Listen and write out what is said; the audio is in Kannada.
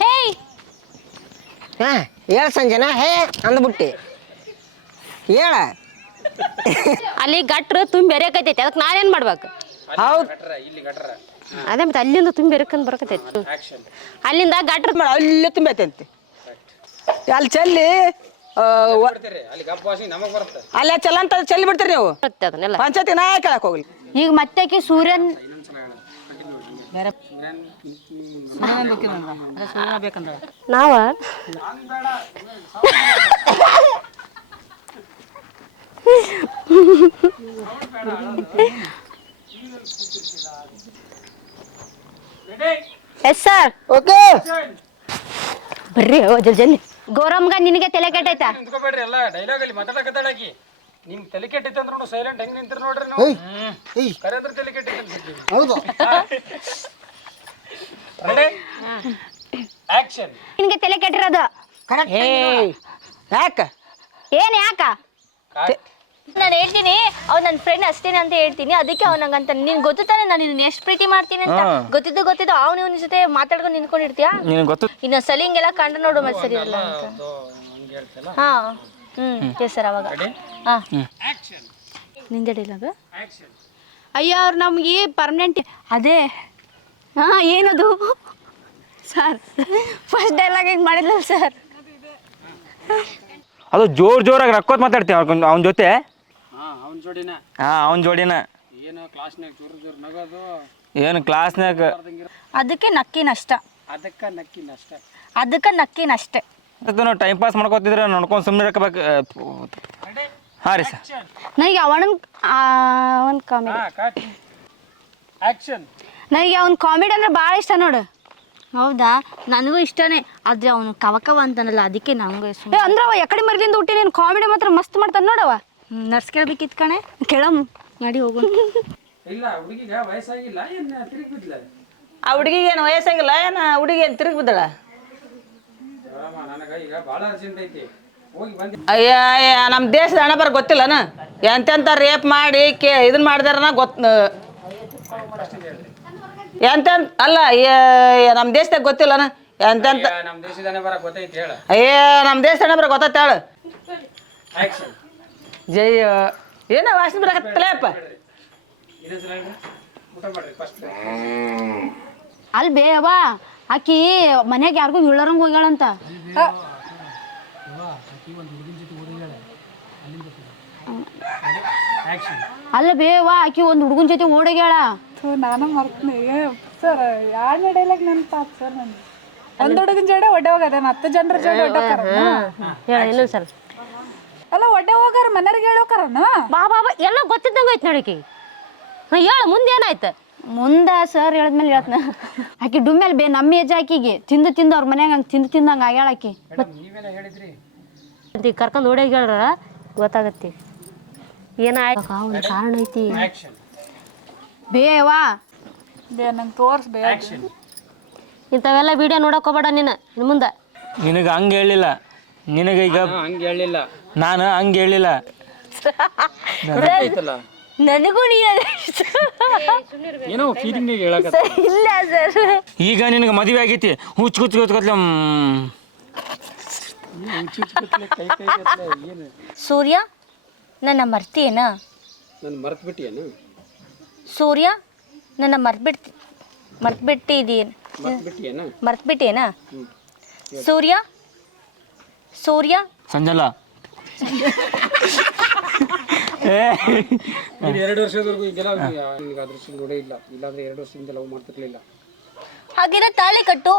ಹೇಯ್ ಹಾ ಹೇಳ ಸಂಜನಾ ಹೇ ಅಂದ್ಬಿಟ್ಟಿ ಹೇಳ ಅಲ್ಲಿ ಗಟ್ರ ತುಂಬಿ ಬೆರೆಕತೈತಿ ಅದಕ್ಕೆ ನಾನೇನ್ ಮಾಡ್ಬೇಕು ಹೌದು ಅದೇ ಮತ್ತೆ ಅಲ್ಲಿಂದ ತುಂಬಿ ಬೆರೆಕಂದ್ ಬರಕತೈತಿ ಅಲ್ಲಿಂದ ಗಟ್ರ ಮಾಡ ಅಲ್ಲಿ ತುಂಬೈತಂತೆ ಅಲ್ಲಿ ಚೆಲ್ಲಿ ಅಲ್ಲೇ ಚೆಲ್ಲ ಅಂತ ಚೆಲ್ಲಿ ಬಿಡ್ತೀರಿ ನೀವು ಅದನ್ನೆಲ್ಲ ಪಂಚಾಯತಿ ನಾ ಕೇಳಕ್ ಹೋಗ್ಲಿ ಈಗ ಮತ್ತೆ ಸೂರ್ಯನ್ ನಾವ ಎಸ್ ಸರ್ ಓಕೆ ಬರ್ರಿ ಜಲ್ದಿ ಗೌರಮ್ಗ ನಿನಗೆ ತಲೆ ಕೆಟ್ಟೈತಾ ನಿಂತ್ಕೋಬೇಡ್ರಿ ಎಲ್ಲ ಡೈಲಾಗ್ ಅಲ್ಲಿ ಮಾತಾಡಕತ್ತಾಳಕಿ ನಿಮ್ ತಲೆ ಕೆಟ್ಟೈತೆ ಅಂದ್ರೂ ಸೈಲೆಂಟ್ ಹೆಂಗ್ ನಿಂತಿರ್ ನೋಡ್ರಿ ನೀವು ಕರೆ ಅಂದ್ರೆ ತಲೆ ಕೆಟ್ಟೈತೆ ಹೌದು ಆಕ್ಷನ್ ನಿನಗೆ ತಲೆ ಕೆಟ್ಟಿರೋದು ಯಾಕ ಏನ್ ಯಾಕ ನಾನು ಹೇಳ್ತೀನಿ ಅವ್ನು ನನ್ನ ಫ್ರೆಂಡ್ ಅಷ್ಟೇನೆ ಅಂತ ಹೇಳ್ತೀನಿ ಅದಕ್ಕೆ ಅವನಂಗಂತ ನಿನ್ ಗೊತ್ತಾನೆ ನಾನು ನಿನ್ನ ಎಷ್ಟು ಪ್ರೀತಿ ಮಾಡ್ತೀನಿ ಅಂತ ಗೊತ್ತಿದ್ದು ಅವ್ನು ಇವನ ಜೊತೆ ಮಾತಾಡ್ಕೊಂಡು ನಿಂತ್ಕೊಂಡಿರ್ತೀಯಾ ಇನ್ನು ಸಲಿಂಗೆಲ್ಲ ಕಂಡು ನೋಡು ಮತ್ತೆ ಸರಿ ಇಲ್ಲ ಅಂತ ಹಾ ಎಸ್ ಸರ್ ಅವಾಗ ಹಾ ನಿಂದೆ ಡೈಲಾಗ ಅಯ್ಯೋ ಅವ್ರು ನಮ್ಗೆ ಪರ್ಮನೆಂಟ್ ಅದೇ ಹಾ ಏನದು ಸರ್ ಫಸ್ಟ್ ಡೈಲಾಗ್ ಹೆಂಗೆ ಮಾಡಿಲ್ಲ ಸರ್ ಅದು ಜೋರಾಗಿ ರಕ್ಕೋತ್ ಮಾತಾಡ್ತೀವಿ ಅವನ ಜೊತೆ ಅವನ ಜೋಡಿನ ಅವನ ಜೋಡಿನ ಏನು ಕ್ಲಾಸ್ನಾಗ ಜೋರ್ ನಗೋದು ಏನು ಕ್ಲಾಸ್ನಾಗ ಅದಕ್ಕೆ ನಕ್ಕಿನಷ್ಟ ಅದಕ್ಕೆ ನಕ್ಕಿನಷ್ಟೇ ನಾವು ಟೈಮ್ ಪಾಸ್ ಮಾಡ್ಕೋತಿದ್ರೆ ನೋಡ್ಕೊಂಡು ಸುಮ್ಮನೆ ಇರಬೇಕು ಹಾಂ ರೀ ಸರ್ ನನಗೆ ಅವನ ಕಾಮಿಡಿ ಆಕ್ಷನ್ ನನಗೆ ಅವ್ನ ಕಾಮಿಡಿ ಅಂದ್ರೆ ಭಾಳ ಇಷ್ಟ ನೋಡು ಹೌದಾ ನನಗೂ ಇಷ್ಟನೇ ಆದ್ರೆ ಅವನು ಕವಕವ ಅಂತಾನಲ್ಲ ಅದಕ್ಕೆ ನಮಗೂ ಅಂದ್ರೆ ಅವ ಎಕಡೆ ಮರ್ಲಿಂದ ಹುಟ್ಟಿ ನೀನು ಕಾಮಿಡಿ ಮಾತ್ರ ಮಸ್ತ್ ಮಾಡ್ತಾನೆ ನೋಡವ ನರ್ಸ್ ಕೇಳ್ಬೇಕಿತ್ತು ಕಣೆ ಕೇಳಮ್ ನಡಿ ಹೋಗು ಇಲ್ಲ ಹುಡುಗಿಗೆ ವಯಸ್ಸಾಗಿಲ್ಲ ಏನ್ ತಿರುಗಿ ಬಿದ್ಲ ಆ ಹುಡುಗಿಗೆ ಏನು ವಯಸ್ಸಾಗಿಲ್ಲ ಏನು ಹುಡುಗಿ ಏನು ತಿರುಗಿ ಬಿದ್ದಳ ನನಗ ಈಗ ಭಾಳ ಅರ್ಜೆಂಟ್ ಐತಿ ಹೋಗಿ ಬಂದಿ ಅಯ್ಯ ನಮ್ಮ ದೇಶದ ಹಣ ಬರ ಗೊತ್ತಿಲ್ಲನ ಎಂತೆಂಥ ರೇಪ್ ಮಾಡಿ ಇದನ್ನ ಮಾಡಿದಾರನ ಎಂತೆಂತ ಅಲ್ಲ ನಮ್ಮ ದೇಶದಾಗ ಗೊತ್ತಿಲ್ಲನ ಎಂತೆಂತ ನಮ್ಮ ದೇಶದ ಬರ ಗೊತ್ತೈತಿ ಹೇಳ ನಮ್ಮ ದೇಶದ ಹಣ ಬರ ಗೊತ್ತೈತೆ ಹೇಳು ಆಕ್ಷನ್ ಜೈ ಏನೋ ವಾಸನೆ ಬರಕತ್ತಲ್ಲಪ್ಪ ಇನ್ನೊಂದ್ಸಲ ಊಟ ಮಾಡ್ರಿ ಫಸ್ಟ್ ಅಲ್ಲಿ ಬೇವ ಆಕಿ ಮನ್ಯಾಗ ಯಾರಿಗೂ ಹೇಳೋರಂಗ ಹೋಗ್ಯಾಳಂತ ಅಲ್ಲ ಬೇವ ಆಕಿ ಒಂದು ಹುಡುಗನ ಜೊತೆ ಓಡೋಗ್ಯಾಳ ನಾನು ಮರ್ತೀನಿ ಸರ್ ಯಾರನೇ ಡೈಲಾಗ್ ನೆನಪಾತ್ ಸರ್ ನನಗೆ ಒಂದು ಹುಡುಗನ ಜೋಡೆ ಒಡ್ಡೆ ಹೋಗದ 10 ಜನರ ಜೋಡೆ ಒಡ್ಡೆ ಹೇಳ ಇನ್ನೊಂದು ಸಲ ಅಲ್ಲ ಒಡ್ಡೆ ಹೋಗಾರ ಮನೆಯವ್ರಿಗೆ ಹೇಳೋಕಾರನ ಬಾ ಎಲ್ಲ ಗೊತ್ತಿದ್ದಂಗೆ ಐತೆ ನೋಡಿಕಿ ಹೇಳ ಮುಂದೆ ಏನಾಯ್ತು ಮುಂದೆ ಸರ್ ಹೇಳಿದ್ಮೇಲೆ ಹೇಳ್ತನ ಆಕಿ ಡುಮ್ಮೇಲೆ ನಮ್ಮ ಏಜ್ ಆಕಿಗೆ ತಿಂದು ಅವ್ರ ಮನ್ಯಾಗ ಹಂಗೆ ತಿಂದಂಗೆ ಆಗ್ಯಾಳ ಆಕಿ ನೀವೇನ ಹೇಳಿದ್ರಿ ಕರ್ಕೊಂಡು ಓಡೋಗ್ಯಾಳ ಗೊತ್ತಾಗತ್ತಿ ಏನಾಯ್ತು ಒಂದು ಕಾರಣ ಐತಿ ಆಕ್ಷನ್ ಬೇವಾ ನಂಗೆ ತೋರಿಸ್ಬೇ ಇಂಥವೆಲ್ಲ ವಿಡಿಯೋ ನೋಡಕ್ ಹೋಗ್ಬೇಡ ನೀನು ಇನ್ನು ಮುಂದೆ ನಿನಗೆ ಹಂಗೆ ಹೇಳಿಲ್ಲ ನಿನಗೆ ಈಗ ಹಂಗೆ ಹೇಳಿಲ್ಲ ನಾನು ಹಂಗೆ ಹೇಳಿಲ್ಲ ಐತಲ್ಲ ನನಗೂ ಏನೋ ಫೀಲಿಂಗ್ ಹೇಳಕ ಇಲ್ಲ ಸರ್ ಈಗ ನಿನಗೆ ಮದುವೆ ಆಗೈತಿ ಹುಚ್ಚುಗತ್ಲೆ ಸೂರ್ಯ ನನ್ನ ಮರ್ತಿಯೇನ ನಾನು ಮರ್ತು ಬಿಟ್ಟಿಯೇನು ಸೂರ್ಯ ನನ್ನ ಮರ್ತ್ಬಿಟ್ಟಿದೀನ ಮರ್ತ್ಬಿಟ್ಟೇನ ಸೂರ್ಯ ಸಂಜಲ್ಲ 2 ವರ್ಷದವರೆಗೂ ಈಗೆಲ್ಲ ನಿನಗೆ ಅದೃಷ್ಟ ನೋಡೇ ಇಲ್ಲ ಇಲ್ಲಾಂದ್ರೆ 2 ವರ್ಷದಿಂದ ಲವ್ ಮಾಡ್ತಿರ್ಲಿಲ್ಲ ಹಾಗಿದ್ರೆ ತಾಳಿ ಕಟ್ಟು